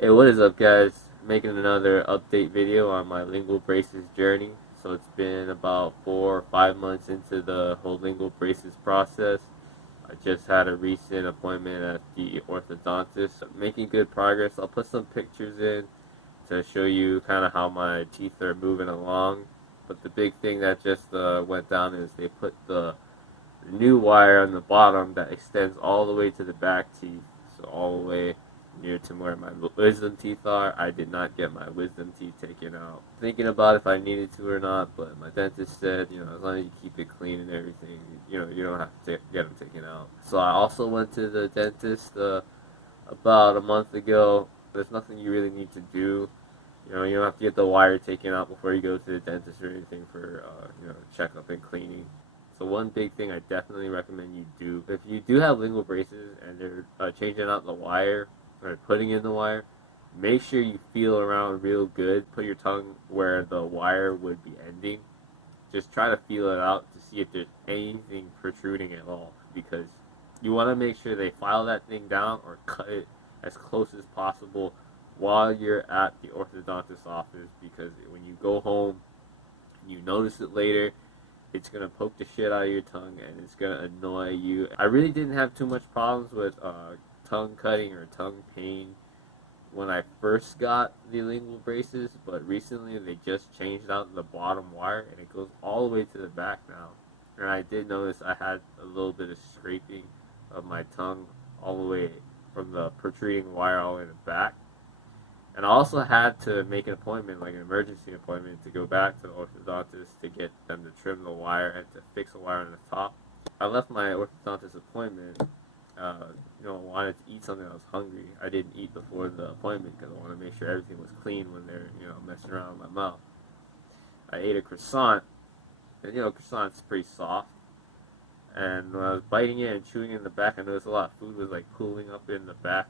Hey, what is up, guys? Making another update video on my lingual braces journey. So it's been about 4 or 5 months into the whole lingual braces process. I just had a recent appointment at the orthodontist. Making good progress. I'll put some pictures in to show you kind of how my teeth are moving along. But the big thing that just went down is they put the new wire on the bottom that extends all the way to the back teeth, so all the way near to where my wisdom teeth are. I did not get my wisdom teeth taken out. Thinking about if I needed to or not, but my dentist said, as long as you keep it clean and everything, you don't have to get them taken out. So I also went to the dentist about a month ago. There's nothing you really need to do. You don't have to get the wire taken out before you go to the dentist or anything for, checkup and cleaning. So one big thing I definitely recommend you do, if you do have lingual braces and they're changing out the wire or putting in the wire, make sure you feel around real good. Put your tongue where the wire would be ending. Just try to feel it out to see if there's anything protruding at all, because you want to make sure they file that thing down or cut it as close as possible while you're at the orthodontist office, because when you go home and you notice it later, it's gonna poke the shit out of your tongue and it's gonna annoy you. I really didn't have too much problems with tongue cutting or tongue pain when I first got the lingual braces, but recently they just changed out the bottom wire and it goes all the way to the back now. And I did notice I had a little bit of scraping of my tongue all the way from the protruding wire all the way to the back. And I also had to make an appointment, like an emergency appointment, to go back to the orthodontist to get them to trim the wire and to fix the wire on the top. I left my orthodontist appointment, wanted to eat something. I was hungry. I didn't eat before the appointment because I wanted to make sure everything was clean when they're, messing around with my mouth. I ate a croissant, and, croissant's pretty soft. And when I was biting it and chewing it in the back, I noticed a lot of food was, like, pooling up in the back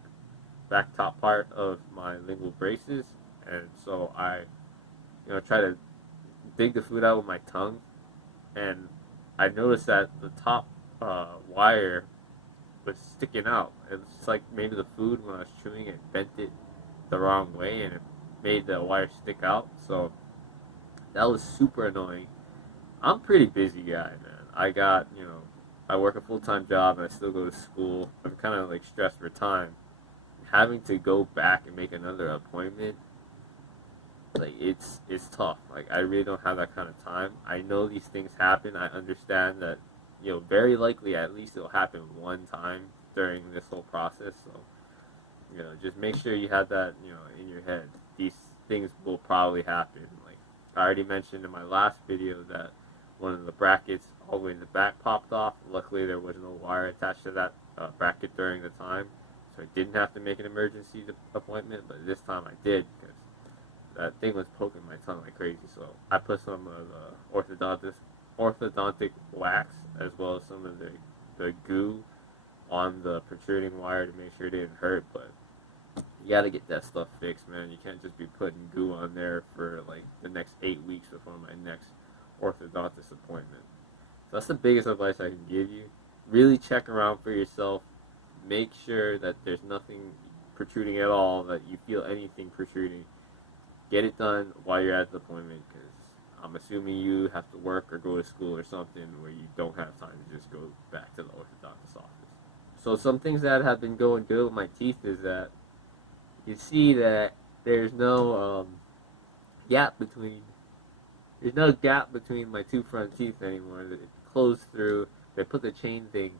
top part of my lingual braces, and so I, try to dig the food out with my tongue, and I noticed that the top wire was sticking out. It's like maybe the food when I was chewing it bent it the wrong way, and it made the wire stick out. So that was super annoying. I'm a pretty busy guy, man. I work a full-time job and I still go to school. I'm kind of like stressed for time. Having to go back and make another appointment, like it's tough. Like I really don't have that kind of time. I know these things happen. I understand that, very likely at least it'll happen one time during this whole process. So, just make sure you have that, in your head. These things will probably happen. Like I already mentioned in my last video that one of the brackets all the way in the back popped off. Luckily there was no wire attached to that bracket during the time. So I didn't have to make an emergency appointment, but this time I did because that thing was poking my tongue like crazy. So I put some of the orthodontic wax as well as some of the goo on the protruding wire to make sure it didn't hurt. But you got to get that stuff fixed, man. You can't just be putting goo on there for like the next 8 weeks before my next orthodontist appointment. So that's the biggest advice I can give you. Really check around for yourself. Make sure that there's nothing protruding at all, that you feel anything protruding. Get it done while you're at the appointment, because I'm assuming you have to work or go to school or something where you don't have time to just go back to the orthodontist office. So some things that have been going good with my teeth is that you see that there's no gap between my two front teeth anymore. It closed through. They put the chain thing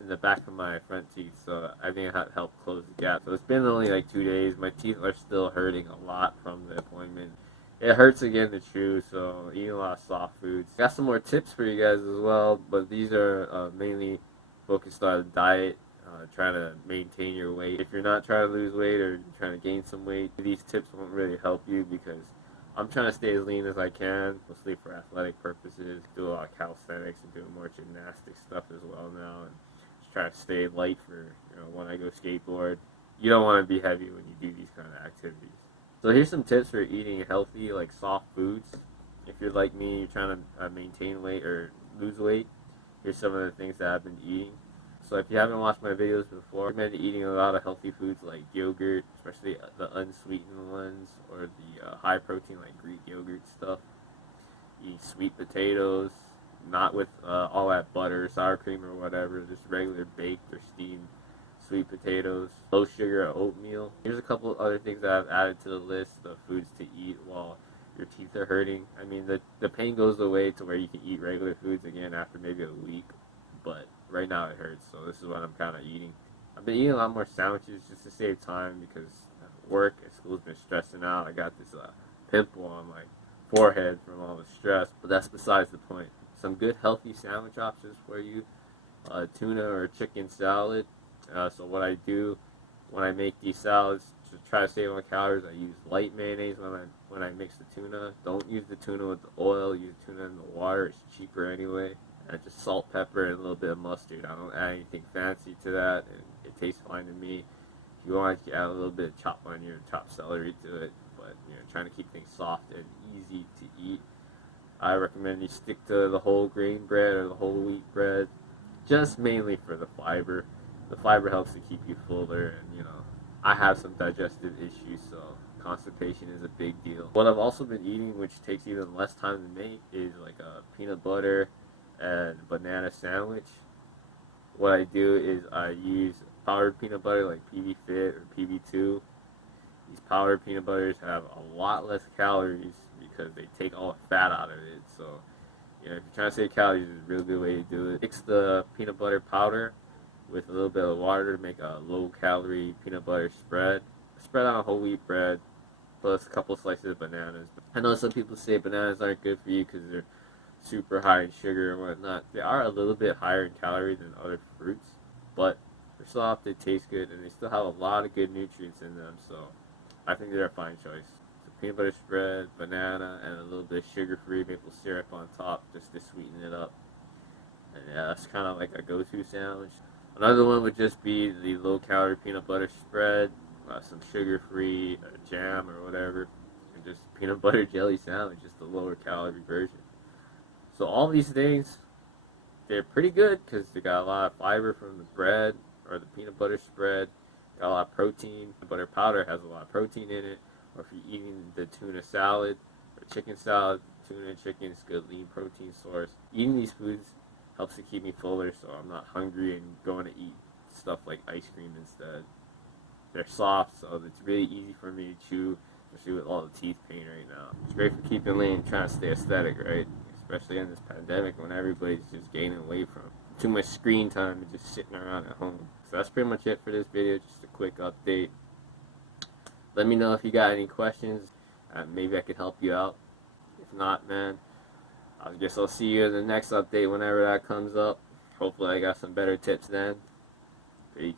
in the back of my front teeth, so I think it helped close the gap. So it's been only like 2 days. My teeth are still hurting a lot from the appointment. It hurts again to chew, so eating a lot of soft foods. Got some more tips for you guys as well, but these are mainly focused on diet, trying to maintain your weight. If you're not trying to lose weight or trying to gain some weight, these tips won't really help you, because I'm trying to stay as lean as I can, mostly for athletic purposes. Do a lot of calisthenics and doing more gymnastic stuff as well now, and try to stay light for, when I go skateboard. You don't want to be heavy when you do these kind of activities. So here's some tips for eating healthy, like soft foods. If you're like me, you're trying to maintain weight or lose weight, here's some of the things that I've been eating. So if you haven't watched my videos before, I recommend eating a lot of healthy foods like yogurt, especially the unsweetened ones, or the high protein like Greek yogurt stuff. Eat sweet potatoes, not with all that butter, sour cream, or whatever, just regular baked or steamed sweet potatoes. Low sugar oatmeal. Here's a couple other things that I've added to the list of foods to eat while your teeth are hurting. I mean, the pain goes away to where you can eat regular foods again after maybe a week, but right now it hurts, so this is what I'm kind of eating. I've been eating a lot more sandwiches just to save time because work and school's been stressing out. I got this pimple on my forehead from all the stress, but that's besides the point. Some good healthy sandwich options for you: tuna or chicken salad. So what I do when I make these salads to try to save on calories, I use light mayonnaise when I mix the tuna. Don't use the tuna with the oil. Use tuna in the water. It's cheaper anyway. And just salt, pepper, and a little bit of mustard. I don't add anything fancy to that, and it tastes fine to me. If you want, you can add a little bit of chopped onion, chopped celery to it. But trying to keep things soft and easy to eat. I recommend you stick to the whole grain bread or the whole wheat bread, just mainly for the fiber. The fiber helps to keep you fuller, and I have some digestive issues, so constipation is a big deal. What I've also been eating, which takes even less time to make, is like a peanut butter and banana sandwich. What I do is I use powdered peanut butter like PB Fit or PB2. These powdered peanut butters have a lot less calories because they take all the fat out of it. So, if you're trying to save calories, it's a really good way to do it. Mix the peanut butter powder with a little bit of water to make a low-calorie peanut butter spread. Spread on whole wheat bread, plus a couple slices of bananas. I know some people say bananas aren't good for you because they're super high in sugar and whatnot. They are a little bit higher in calories than other fruits, but they're soft, they taste good, and they still have a lot of good nutrients in them, so I think they're a fine choice. So peanut butter spread, banana, and a little bit of sugar-free maple syrup on top just to sweeten it up. And yeah, that's kind of like a go-to sandwich. Another one would just be the low-calorie peanut butter spread, some sugar-free jam or whatever, and just peanut butter jelly sandwich, just the lower-calorie version. So all these things, they're pretty good because they got a lot of fiber from the bread or the peanut butter spread, got a lot of protein. The butter powder has a lot of protein in it. Or if you're eating the tuna salad or chicken salad, tuna and chicken is a good lean protein source. Eating these foods helps to keep me fuller so I'm not hungry and going to eat stuff like ice cream instead. They're soft, so it's really easy for me to chew, especially with all the teeth pain right now. It's great for keeping lean and trying to stay aesthetic, right? Especially in this pandemic when everybody's just gaining weight from too much screen time and just sitting around at home. So that's pretty much it for this video, just a quick update. Let me know if you got any questions, maybe I could help you out. If not, man, I guess I'll see you in the next update whenever that comes up. Hopefully I got some better tips then. Peace.